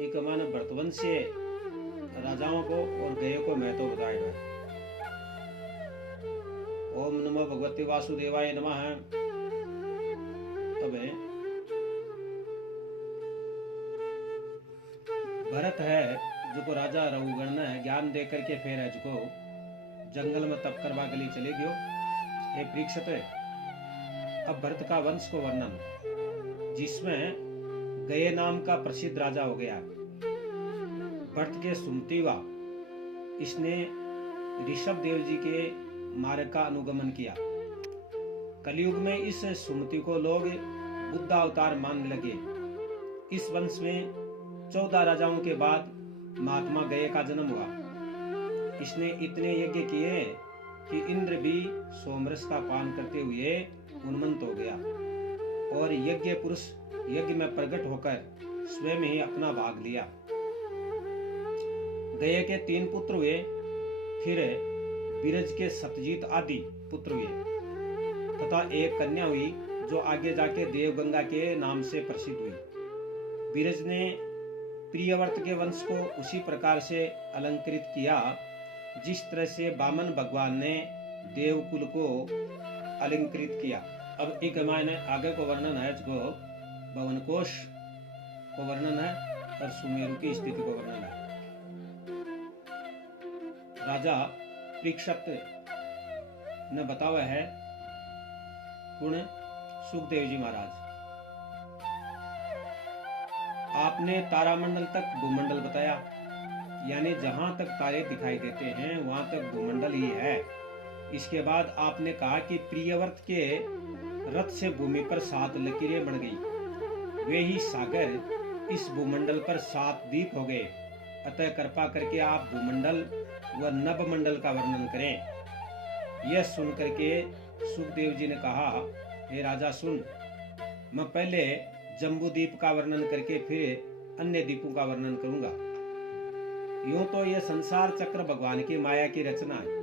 एक माने भरतवंशीय राजाओं को और गए को महत्व बताएगा। ओम नमो भगवते वासुदेवाय नमः। अब भरत है जो को राजा रघुगण ने ज्ञान दे करके फिर है जो जंगल में तप करवा के लिए चले गयो। हे परीक्षित, अब भरत का वंश को वर्णन, जिसमें गए नाम का प्रसिद्ध राजा हो गया। भरत के सुमतिवा, इसने ऋषभ देव जी के मार्ग का अनुगमन किया। कलयुग में इस सुमति को लोग बुद्ध अवतार मानने लगे। इस वंश में 14 राजाओं के बाद महात्मा गए का जन्म हुआ। इसने इतने यज्ञ किए कि इंद्र भी सोमरस का पान करते हुए उन्मत्त हो गया और यज्ञ पुरुष यज्ञ में प्रकट होकर स्वयं ही अपना भाग लिया। गए के 3 पुत्र हुए, फिर बीरज के सतजीत आदि पुत्र हुए तथा एक कन्या हुई जो आगे जाके देवगंगा के नाम से प्रसिद्ध हुई। बीरज ने प्रियव्रत के वंश को उसी प्रकार से अलंकृत किया जिस तरह से वामन भगवान ने देवकुल को अलंकृत किया। अब एक मायने आगे को वर्णन है, जो भवन कोश को वर्णन है और सुमेरु की स्थिति को वर्णन है। राजा परीक्षित ने बतावा है गुण सुखदेव जी महाराज, आपने तारामंडल तक भूमंडल बताया, यानी जहां तक तारे दिखाई देते हैं वहां तक भूमंडल ही है। इसके बाद आपने कहा कि प्रियव्रत के रथ से भूमि पर 7 लकीरें बढ़ गई, वे ही सागर इस भूमंडल पर 7 द्वीप हो गए। अतः कृपा करके आप भूमंडल व नभमंडल का वर्णन करें। यह सुन करके सुखदेव जी ने कहा, हे राजा सुन, मैं पहले जम्बू द्वीप का वर्णन करके फिर अन्य द्वीपों का वर्णन करूंगा। यूं तो यह संसार चक्र भगवान की माया की रचना है,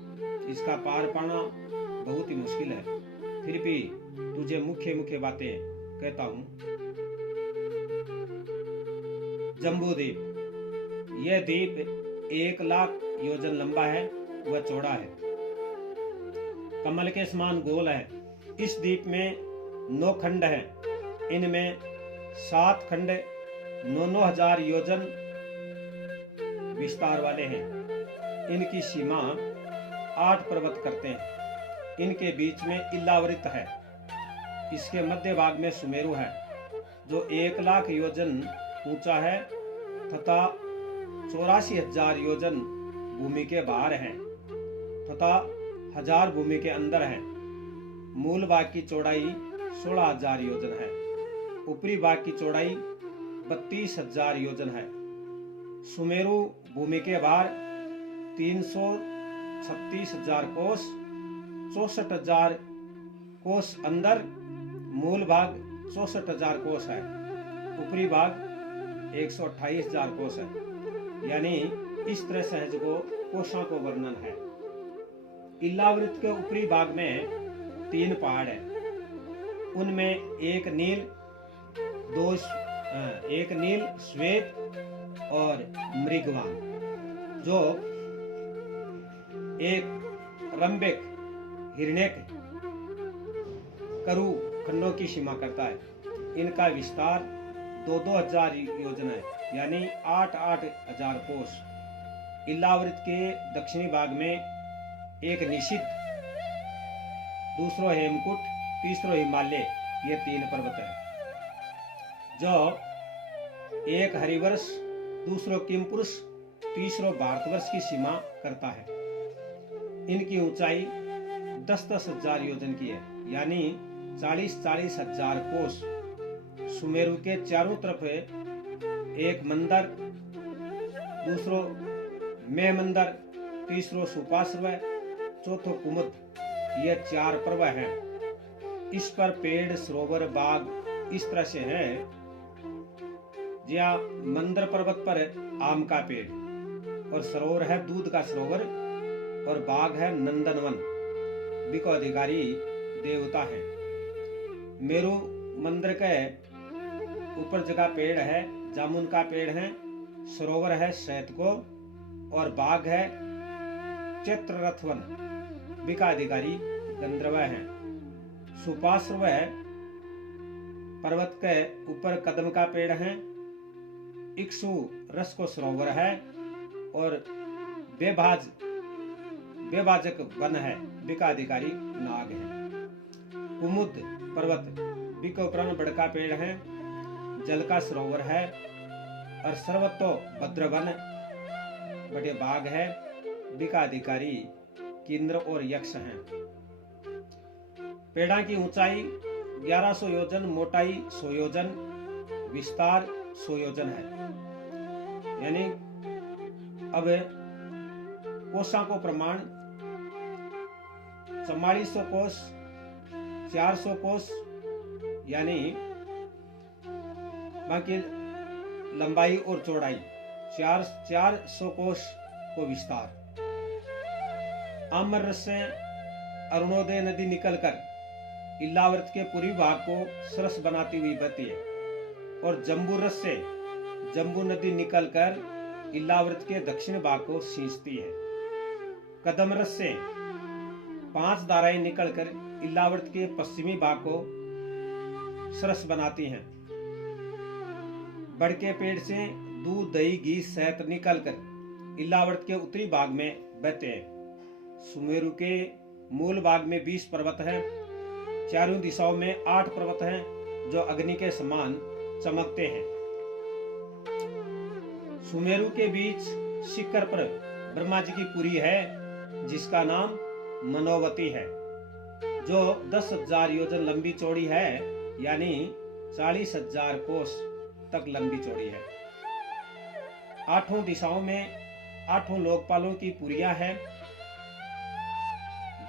इसका पार पाना बहुत ही मुश्किल है। फिर भी तुझे मुख्य मुख्य बातें कहता हूं। जम्बू द्वीप, यह द्वीप 1 लाख योजन लंबा है व चौड़ा है, कमल के समान गोल है। इस द्वीप में 9 खंड हैं, इनमें 7 खंड 9-9 हजार योजन विस्तार वाले हैं। इनकी सीमा 8 पर्वत करते हैं, इनके बीच में इल्लावृत है। इसके मध्य भाग में सुमेरु है जो 1 लाख योजन ऊंचा है तथा 84,000 योजन भूमि के बाहर है तथा 1000 भूमि के अंदर है। मूल भाग की चौड़ाई 16,000 योजन है, ऊपरी भाग की चौड़ाई 32,000 योजन है। सुमेरु भूमि के बाहर 336,000 कोस, 64,000 कोस अंदर, मूल भाग 64,000 कोस है, ऊपरी भाग 128,000 कोस है। यानी इस तरह सहज को कोशों को वर्णन है। इल्लावृत के ऊपरी भाग में 3 पहाड़ है, उनमें एक नील, श्वेत और मृगवान, जो एक रंबिक, हिरण्यक, करु खंडों की सीमा करता है। इनका विस्तार 2-2 हजार योजन है, यानी 8-8 हजार कोस। इल्लावृत के दक्षिणी भाग में एक निशित, दूसरो हेमकुट, तीसरो हिमालय, ये 3 पर्वत है, जो एक हरिवर्ष, दूसरो किमपुरुष, तीसरो भारतवर्ष की सीमा करता है। इनकी ऊंचाई 10-10 हजार योजन की है, यानी 40-40 हजार कोस। सुमेरु के चारों तरफ है, एक मंदर, दूसरो में मंदर, तीसरो सुपार्श्व, चौथो कुमुद, ये 4 पर्व हैं। इस पर पेड़, सरोवर, बाग इस तरह से है। जहाँ मंदर पर्वत पर आम का पेड़ और सरोवर है दूध का सरोवर और बाग है नंदनवन, बिको अधिकारी देवता है। मेरु मंदिर के ऊपर जगह पेड़ है, जामुन का पेड़ है सरोवर है शैत को, और बाघ है चित्ररथवन, बिका अधिकारी गंधर्व है। सुपार्श्व है पर्वत के ऊपर कदम का पेड़ है। इक्षु रस को सरोवर है, और बेभाजक वन है, बिका अधिकारी नाग है। कुमुद पर्वत बिकोपरन बड़का पेड़ है, जल का सरोवर है। और सर्वतो भद्रवन बड़े बाघ है, बिका अधिकारी केंद्र और यक्ष हैं। पेड़ा की ऊंचाई 1100 योजन, मोटाई 100 योजन, विस्तार 100 योजन है। यानी अब कोषों को प्रमाण 4400 कोष, 400 कोष, यानी बाकी लंबाई और चौड़ाई 400 कोष को विस्तार। आम्र रस से अरुणोदय नदी निकलकर इलाव्रत के पूर्वी भाग को सरस बनाती हुई बहती है, और जम्बू रस से जम्बू नदी निकलकर इलाव्रत के दक्षिण भाग को सींचती है। कदम रस से 5 धाराएं निकलकर इलाव्रत के पश्चिमी भाग को सरस बनाती हैं। बड़ के पेड़ से दूध, दही, घी, शहद निकलकर इलाव्रत के उत्तरी भाग में बहते हैं। सुमेरु के मूल भाग में 20 पर्वत हैं। चारों दिशाओं में 8 पर्वत हैं जो अग्नि के समान चमकते हैं। सुमेरु के बीच शिखर पर ब्रह्मा जी की पुरी है, जिसका नाम मनोवती है, जो 10,000 योजन लंबी चौड़ी है, यानी 40,000 कोस तक लंबी चौड़ी है। 8 दिशाओं में 8 लोकपालों की पुरियां है।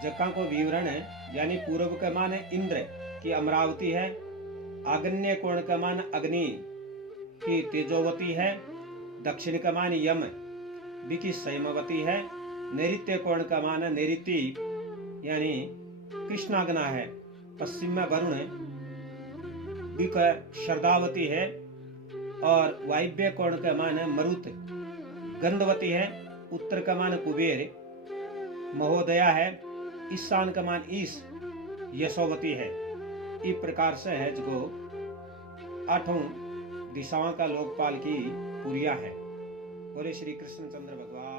जक्का को विवरण है, यानी पूर्व का मान इंद्र की अमरावती है, आग्नेय कोण का मान अग्नि की तेजोवती है, दक्षिण का मान यम की संयमवती है, नैऋत्य कोण का मान नैऋति यानी कृष्णाग्ना है, पश्चिम में वरुण शरदावती है, और वायव्य कोण का मान मरुत गंधवती है, उत्तर का मान कुबेर महोदया है, ईशान का मान ईश यशोवती है। इस प्रकार से है जो 8 दिशाओं का लोकपाल की पुरिया है। बोले श्री कृष्ण चंद्र भगवान।